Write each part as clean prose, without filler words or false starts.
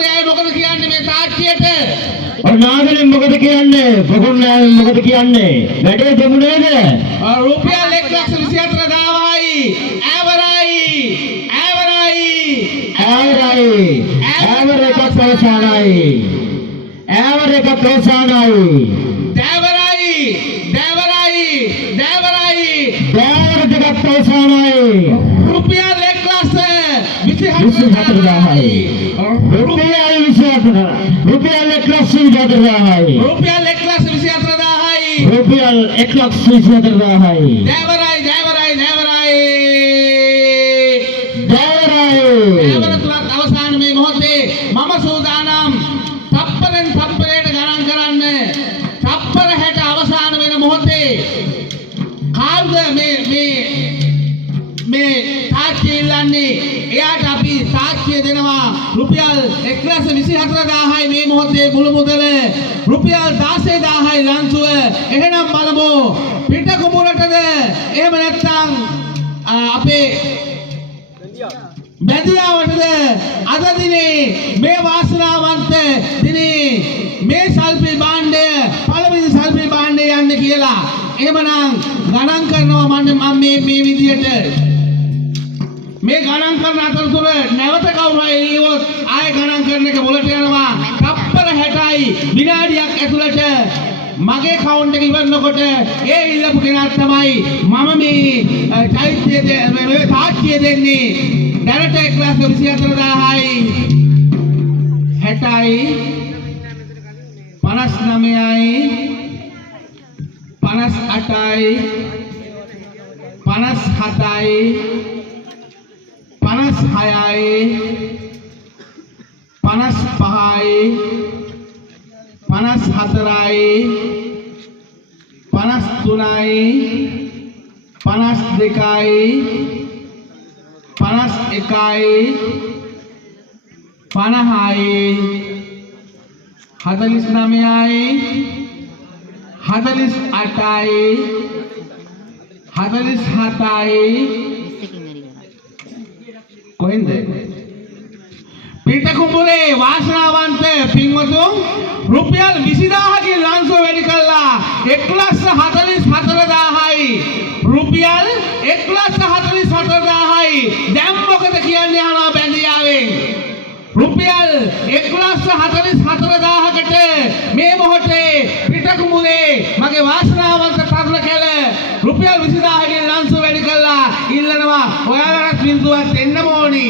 කුඹුරේ මොකද කියන්නේ මේ තාක්ෂියට? ඔය නාගලෙන් මොකද කියන්නේ? පොකුණාන් මොකද කියන්නේ? වැඩේ දෙමු නේද? රුපියල් 1,24,000යි. ඈවර එකක් ප්‍රසානයි. ඈවර එකක් ප්‍රසානයි. ඈවර දෙකක් ප්‍රසානයි. රුපියල් 1,24,000යි. රුපියල් 1,24,000යි. රුපියල් 1,24,000යි. රුපියල් 1,24,000යි. රුපියල් 1,24,000යි. දේවර තුනත් අවසාන මේ මොහොතේ මම සූදානම් තප්පරෙන් තප්පරයට ගණන් කරන්න. තප්පර 60 අවසාන වෙන මොහොතේ කාර්ද මේ තාක්ෂිය ඉල්ලන්නේ එයාට අපි තාක්ෂිය දෙනවා රුපියල් 1,24,000යි මේ මොහොතේ මුළු මුදල රුපියල් 16,000යි ලන්සුව. එහෙනම් බලමු පිට කුඹුරටද එහෙම නැත්නම් අපේ බැඳියාවටද අද දිනේ මේ වාසනාවන්ත දිනේ මේ සල්පි භාණ්ඩය පළවෙනි සල්පි භාණ්ඩය යන්න කියලා. එහෙමනම් ගණන් කරනවා මම මේ විදියට මේ ගණන් කරන අතරතුර නැවත කවුරු හරි එළියොත් ආයෙ ගණන් කරන එක මුලට යනවා. තප්පර 60යි විනාඩියක් ඇතුළත මගේ කවුන්ට් එක ඉවරනකොට ඒ ඉල්ලපු කෙනා තමයි මම මේ චෛත්‍යයේ මේ තාක්ෂිය දෙන්නේ. දැනට 1,24,000යි 60යි 59යි 58යි 57යි 56යි 55යි 54යි 53යි 52යි 51යි 50යි 49යි 48යි 47යි කොහෙන්ද පිට කුඹුරේ වාසනාවන්ත පින්වතුන් රුපියල් 20,000කින් ලන්සුව වැඩි කළා 1,44,000යි. රුපියල් 1,44,000යි. දැන් මොකද කියන්නේ අහනවා බැඳියාවෙන්. රුපියල් 1,44,000කට මේ මොහොතේ පිට කුඹුරේ මගේ වාසනාවන්ත තරුණ කැල රුපියල් 20,000කින් ලන්සුව වැඩි කළා. ඉල්ලනවා ඔයාලට බින්දුවක් දෙන්න ඕනි.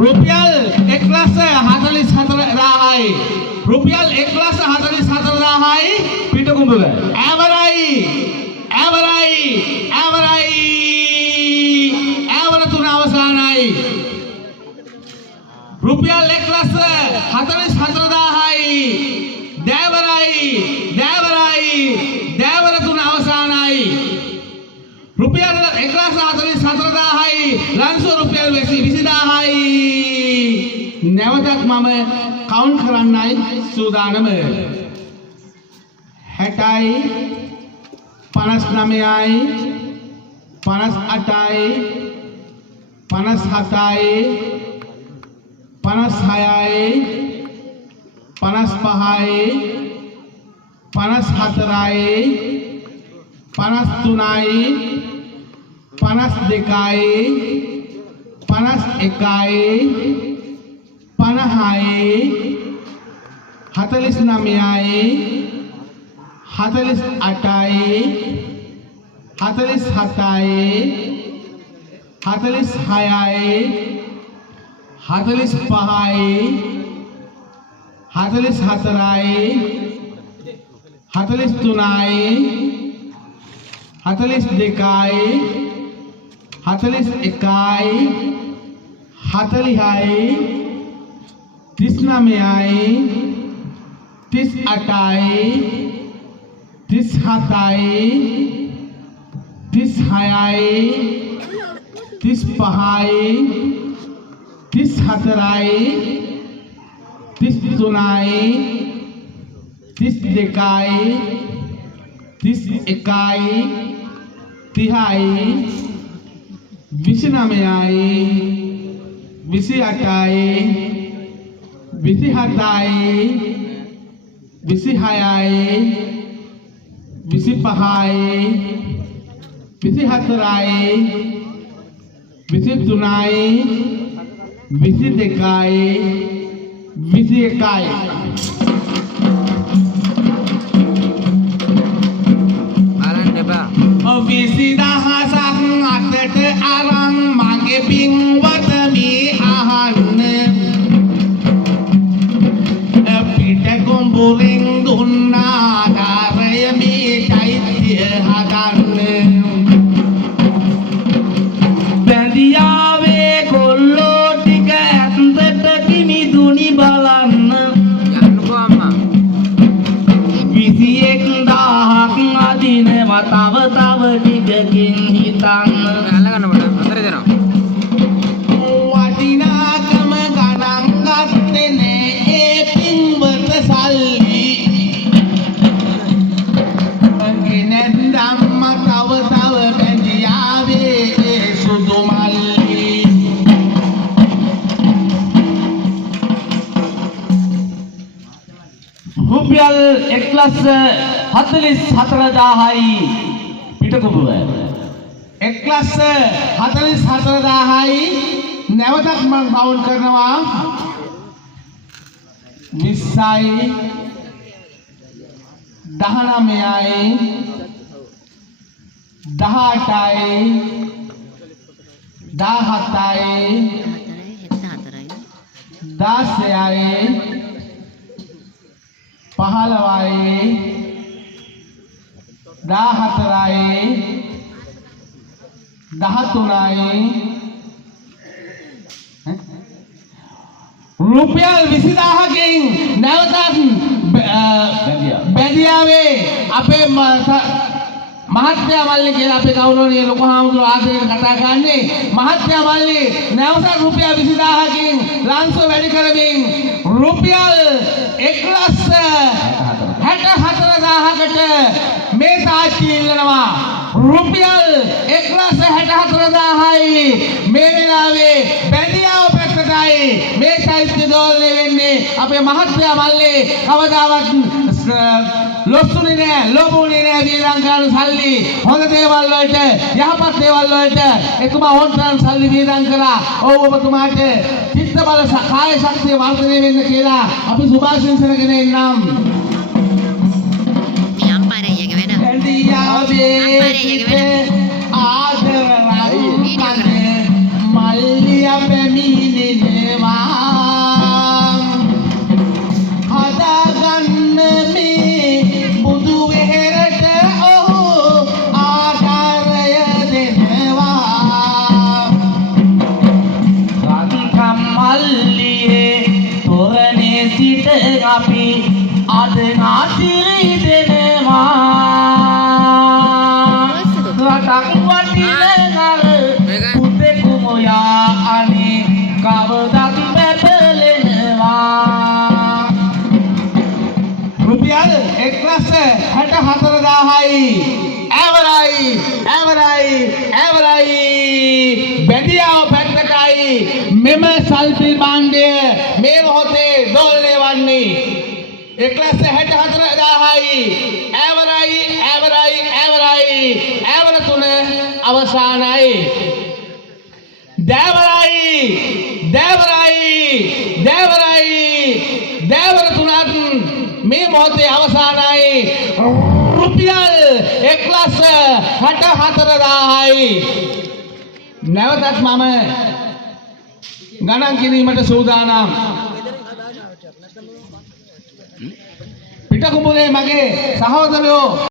රුපියල් 1,44,000යි. රුපියල් 1,44,000යි පිට කුඹුර. ඈවර තුන අවසානයි. රුපියල් 1,44,000යි. දෑවර තුන අවසානයි. රුපියල් 1,44,000යි ලන්සුව රුපියල් 20,000යි. නැවතත් මම කවුන්ට් කරන්නයි සූදානම. 60යි 59යි 58යි 57යි 56යි 55යි 54යි 53යි 52යි 51යි 50යි 49යි 48යි 47යි 46යි 45යි 44යි 43යි 42යි 41යි 40යි 39යි 38යි 37යි 36යි 35යි 34යි 33යි 32යි 31යි 30යි 29යි 28යි 27යි 26යි 25යි 24යි 23යි 22යි 21යි විසිදහසක් අතට අරන් මගේ පින්වත මේ අහන්න පිට ගොඹුරෙන් දුන්නා ආධාරය මේ චෛත්‍ය හදන්න බැඳියාවේ කොල්ලෝ ටික ඇත්තට කිමිදුනි බලන්න 21000ක් අදිනවා තව ටිකකින් හිතන්න වටිනාකම ගණන් ගත්තේ නෑ ඒ පින්වත සල්ලි ගෙනත් ධම්ම තව බැඳියාවේ ඒ සුදු මල්ලි රුපියල් 1,44,000යි පිටකොපුව 1,44,000යි නැවතත් මම කවුන්ට් කරනවා 20යි 19යි 18යි 17යි 16යි 15යි 14යි 13යි රුපියල් 20000කින් නැවතත් බැඳියාවේ අපේ මහත්මයා මල්ලි කියලා අපේ ගෞරවනීය ලොකු හාමුදුරුවෝ ආදරයෙන් කතා කරන්නේ මහත්මයා මල්ලි නැවතත් රුපියල් 20000කින් ලංසෝ වැඩි කරමින් රුපියල් 1,64,000කට මේ තාච්චි ඉල්ලනවා රුපියල් 1,64,000යි මේ වෙලාවේ බැඳියාව පැත්තටයි මේ චෛත්‍ය දෝලනය වෙන්නේ අපේ මහත්මයා මල්ලි කවදාවත් ලොස්සුනේ නෑ ලෝභුනේ නෑ වියදම් කරන සල්ලි හොඳ දේවල් වලට යහපත් දේවල් වලට එතුම ඕන්තරම් සල්ලි වියදම් කරා ඔව් ඔබතුමාට චිත්ත බල කාය ශක්තිය වර්ධනය වෙන්න කියලා අපි සුභාශිංසන ගෙන එන්නම් ආදර මල්ලිය පැමිණෙනවා හදාගන්න මේ බුදු වෙහෙරට ඔහු ආකාරය දෙනවා රාධිකා මල්ලියේ තොරණේ සිට අපි අද නාසිරි දෙනවා රටක් වටිනකල් පුතෙකු මොයා අනේ කවදත් පැටලෙනවා රුපියල් 1,64,000යි ඇවරයි බැඳියාව පැත්තටයි මෙම සල්පි භාණ්ඩය මේ මොහොතේ දෝලනය වන්නේ 1,64,000යි ඇවරයි ඇවර තුන අවසානයි දෑවර තුනත් මේ මොහොතේ අවසානයි රුපියල් 1,64,000යි නැවතත් මම ගණන් කිරීමට සූදානම් පිටකුඹුලේ මගේ සහෝදරයෝ